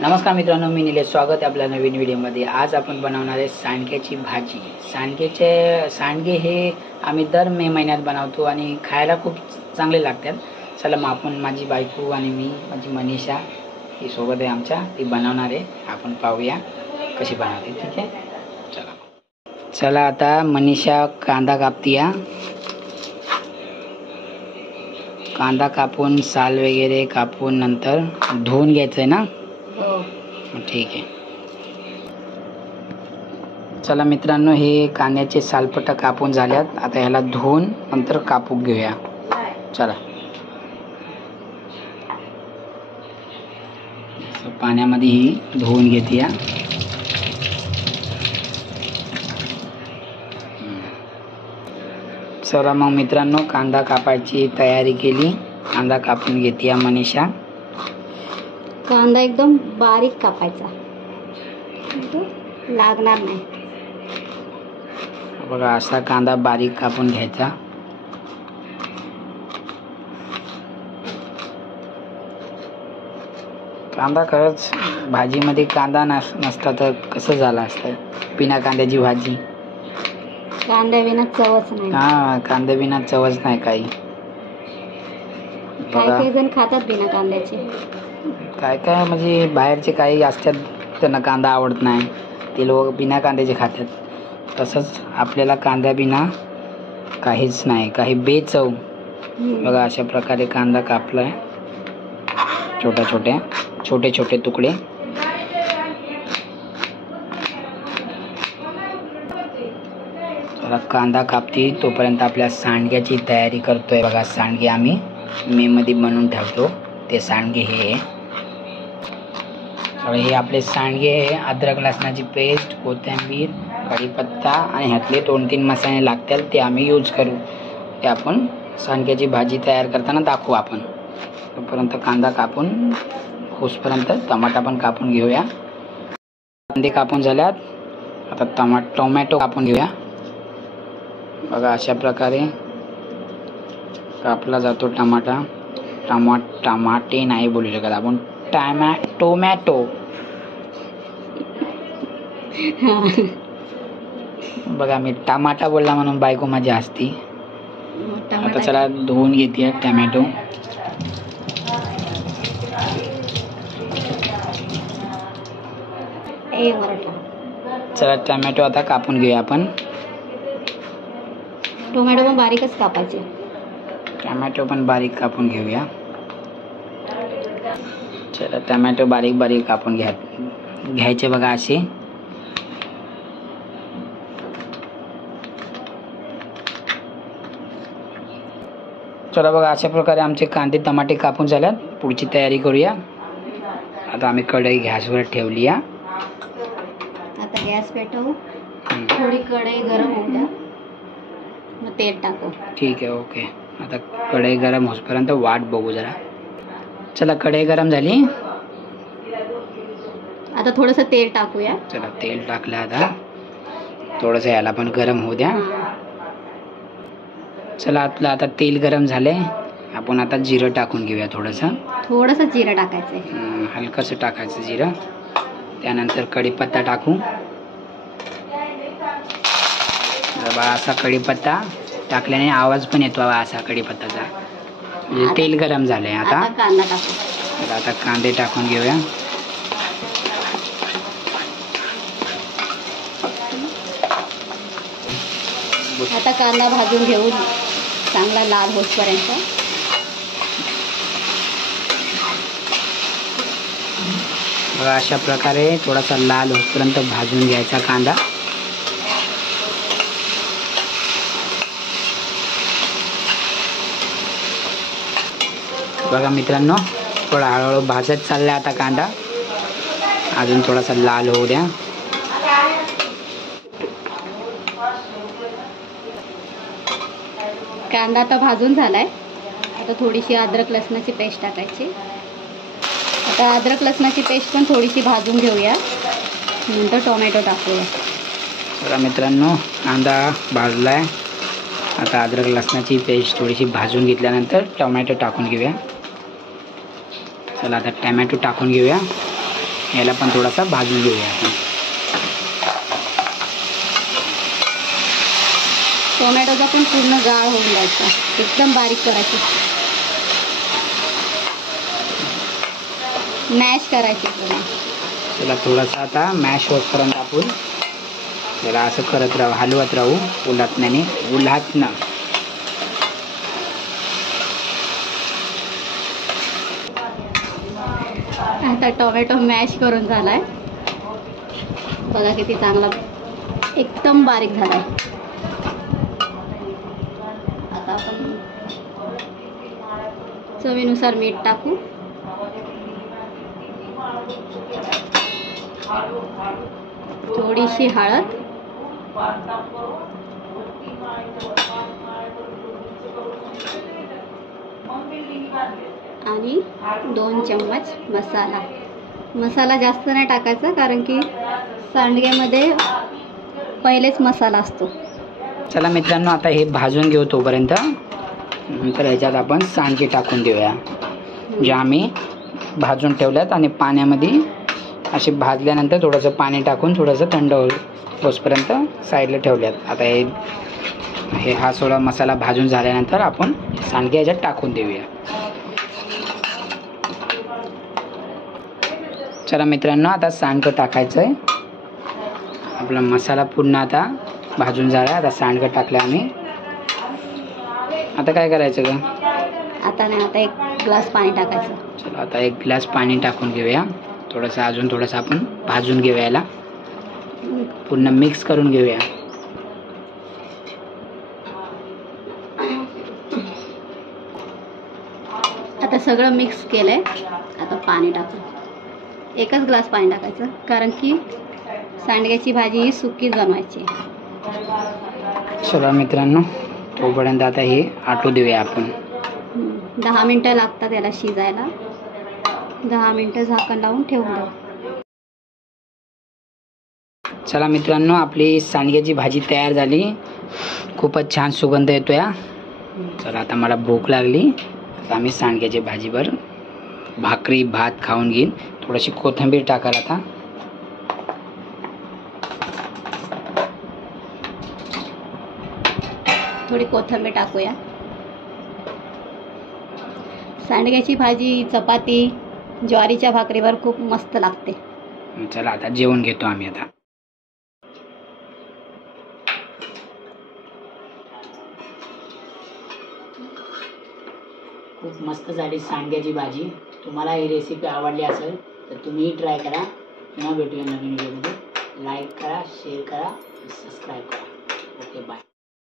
नमस्कार मित्रांनो, मी निलेश. स्वागत आहे आपल्या नवीन व्हिडिओमध्ये. आज आपण बनवणार आहे सांडग्याची भाजी. सांडगे हे आम्ही दर मे महिन्यात बनवतो आणि खायला खूप चांगले लागतात. चला मग आपण, माझी बायको आणि मी, माझी मनीषा ही सोबत आहे आमच्या, ती बनवणार आहे. आपण पाहूया कशी बनवते. ठीक आहे, चला आता मनीषा कांदा कापतीया. कांदा कापून साल वगैरे कापून नंतर धुवून घ्यायचं आहे ना. ठीक आहे. चला मित्रांनो, हे कांद्याचे सालपट कापून झाल्यात. आता ह्याला धुवून नंतर कापून घेऊया. चला, पाण्यामध्ये ही धुवून घेते. चला मग मित्रांनो, कांदा कापायची तयारी केली. कांदा कापून घेते मनीषा. कांदा एकदम बारीक कापायचा, लागणार नाही. बघा, असा कांदा बारीक कापून घ्यायचा. कांदा खरंच भाजीमध्ये कांदा नसता तर कसं झालं असतं. बिना कांद्याची भाजी, कांद्या विना चवच नाही. हा, कांद्या बिना चवच नाही काही. काही जण खातात बिना कांद्याचे. काय काय म्हणजे बाहेरचे काही असतात, त्यांना कांदा आवडत नाही, ते लोक बिना कांद्याचे खातात. तसंच आपल्याला कांद्या बिना काहीच नाही, काही बेचव. बघा, अशा प्रकारे कांदा कापलाय. छोटे छोटे तुकडे. चला, कांदा कापती तोपर्यंत आपल्या सांडग्याची तयारी करतोय. बघा, सांडगे आम्ही मे मध्ये बनवून ठेवतो. ते सांडगे हे आपले सांडगे हे अद्रक लसणाची पेस्ट, कोथिंबीर, कढीपत्ता आणि ह्यातले 2-3 मसाले लागतात, ते आम्ही यूज करू. ते आपण सांडग्याची भाजी तयार करताना दाखवू. आपण तोपर्यंत कांदा कापून होसपर्यंत टमाटा पण कापून घेऊया. कांदे कापून झाल्यात. आता टोमॅटो कापून घेऊया. बघा, अशा प्रकारे कापला जातो टमाटा. टमाटे नाही बोलू शकत आपण, टोमॅटो. बघा, मी टमाटा बोलला म्हणून बायको माझी हसती. आता चला, धुवून घेते टोमॅटो. चला, टोमॅटो आता कापून घेऊया आपण. टोमॅटो पण बारीकच कापायचे. टोमॅटो पण बारीक कापून घेऊया. चला, टोमॅटो बारीक बारीक कापून घ्यायचे. बघा, असे. चला बघा, अशा प्रकारे आमचे कांदे टमाटे कापून झाल्यात. पुढची तयारी करूया. आता आम्ही कढई गॅसवर ठेवली. आता गॅस पेटवू. थोडी कढई गरम होऊ द्या, मग तेल टाकू. ठीक आहे, ओके. आता कढई गरम होईपर्यंत वाट बघू जरा. चला, कढई गरम झाली. आता थोडंसं तेल टाकूया. चला, तेल टाकलं. आता थोडंसं याला पण गरम होऊ द्या. चला, आपलं आता तेल गरम झाले. आपण आता जिरं टाकून घेऊया. थोडंसं जिरं टाकायचं, हलकंसं टाकायचं जिरं. त्यानंतर कढीपत्ता टाकू. असा कढीपत्ता टाकल्याने आवाज पण येतो असा कढीपत्ताचा. म्हणजे तेल गरम झालंय. आता कांदा टाकू. आता कांदे टाकून घेऊया. आता कांदा भाजून घेऊन चांगला लाल होईपर्यंत. बघा, अशा प्रकारे थोडासा लाल होईपर्यंत भाजून घ्यायचा कांदा. बघा मित्रांनो, थोडा हळूहळू भाजत चाललाय आता कांदा. अजून थोडासा लाल होऊ द्या. कांदा आता भाजून झालाय. आता थोडीशी अद्रक लसणाची पेस्ट टाकायची. आता अद्रक लसणाची पेस्ट पण थोडीशी भाजून घेऊया, नंतर टोमॅटो टाकूया. बघा मित्रांनो, कांदा भाजलाय. आता अद्रक लसणाची पेस्ट थोडीशी भाजून घेतल्यानंतर टोमॅटो टाकून घेऊया. चला, आता टोमॅटो टाकून घेऊया. याला पण थोडासा भाजून घेऊया आपण. टोमॅटोचा पण पूर्ण गाळ होऊन द्यायचा, एकदम बारीक करायची, मॅश करायची पूर्ण. त्याला थोडासा आता मॅश होतपर्यंत आपण त्याला असं करत राहू, हलवत राहू उलटण्याने. आता टोमॅटो मॅश करून झालाय बघा, किती चांगला एकदम बारीक झालाय. आता आपण चवीनुसार मीठ टाकू, थोडीशी हळद, आणि 2 चम्मच मसाला जास्त नाही टाकायचा, कारण की सांडग्यामध्ये पहिलेच मसाला असतो. चला मित्रांनो, आता हे भाजून घेऊ तोपर्यंत. नंतर ह्याच्यात आपण सांडगे टाकून देऊया जे आम्ही भाजून ठेवल्यात, आणि पाण्यामध्ये असे भाजल्यानंतर थोडंसं पाणी टाकून थोडंसं थंड होसपर्यंत साईडला ठेवल्यात. आता हे हा सोळा मसाला भाजून झाल्यानंतर आपण सांडगे ह्याच्यात टाकून देऊया. चला मित्रांनो, आता सांडगं टाकायचं आहे. आपला मसाला पूर्ण आता भाजून झाला. आता सांडगं टाकलं आम्ही. आता काय करायचं ग? आता 1 ग्लास पाणी टाकायचं. चला आता 1 ग्लास पाणी टाकून घेऊया. अजून थोडंसं आपण भाजून घेऊया, याला पूर्ण मिक्स करून घेऊया. आता सगळं मिक्स केलंय. आता पाणी टाकू. 1च ग्लास पाणी टाकायचं, कारण की सांडग्याची भाजी ही सुकीच बनवायची. चला मित्रांनो, तोपर्यंत आता हे आटू देऊया आपण. 10 मिनटं लागतात याला शिजायला. 10 मिनटं झाकण लावून ठेवून द्या. चला मित्रांनो, आपली सांडग्याची भाजी तयार झाली. खूपच छान सुगंध येतोय. चला आता मला भूक लागली, आता आम्ही सांडग्याची भाजीवर भाकरी भात खाऊन घेईन. थोडीशी कोथिंबीर टाकाल आता. थोडी कोथिंबीर टाकूया. सांडग्याची भाजी चपाती, ज्वारीच्या भाकरीवर खूप मस्त लागते. चला आता जेवण घेतो आम्ही आता. खूप मस्त झाली सांडग्याची भाजी. तुम्हाला ही रेसिपी आवडली असेल तर तुम्हीही ट्राय करा. पुन्हा भेटूया नवीन व्हिडिओमध्ये. लाईक करा, शेअर करा, सबस्क्राईब करा.